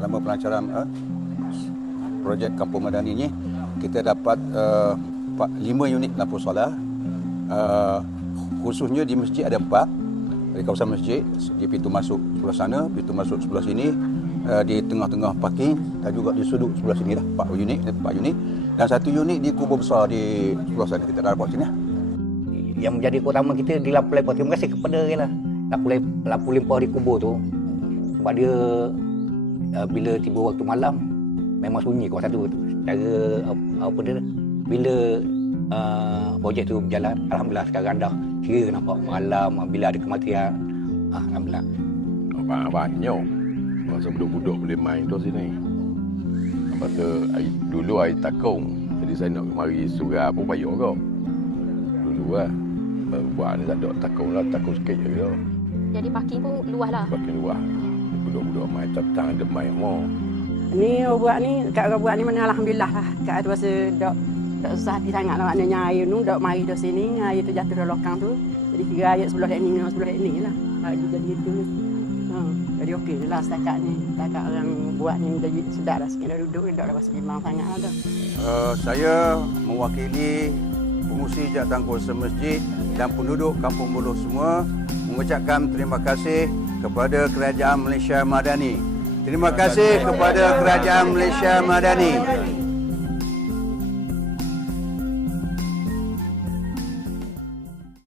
selama pelancaran projek Kampung Madani ini, kita dapat 5 unit lampu solar. Khususnya di masjid ada 4, di kawasan masjid, di pintu masuk sebelah sana, pintu masuk sebelah sini, di tengah-tengah parking dan juga di sudut sebelah sini dah 4 unit dan 1 unit di kubur besar di sebelah sana. Kita dah dapat sini. Yang menjadi utama kita di lampu lempar. Terima kasih kepada lampu lempar di kubur tu, sebab dia bila tiba waktu malam memang sunyi kawasan tu. Cara apa dia, bila projek tu berjalan, alhamdulillah sekarang dah kira nampak malam bila ada kematian. Alhamdulillah. Banyak masa budak-budak boleh main tu sini. Masa dulu air takung, jadi saya nak mari surah apa payah kau. Dulu lah buat ni tak ada takung lah, takung sikit je tu. Jadi parking pun luas lah. Parking luas. Budak-budak main petang ada main mau. Ni buat ni, kat orang buat ni mana alhamdulillah lah. Kat tu rasa tak susah hati sangat lah, maknanya air tu dak mari dah sini, air tu jatuh dalam lokang tu. Jadi kira air sebelah ni dengan sebelah ni lah. Jadi itu. Jadi okey lah setakat ni. Setakat orang buat ni jadi sedap dah sikit dah duduk, dak dah rasa bimbang sangat lah dah. Saya mewakili pengurusi Jabatan Kawasan Masjid dan penduduk Kampung Buloh semua mengucapkan terima kasih kepada Kerajaan Malaysia Madani. Terima kasih kepada Kerajaan Malaysia Madani.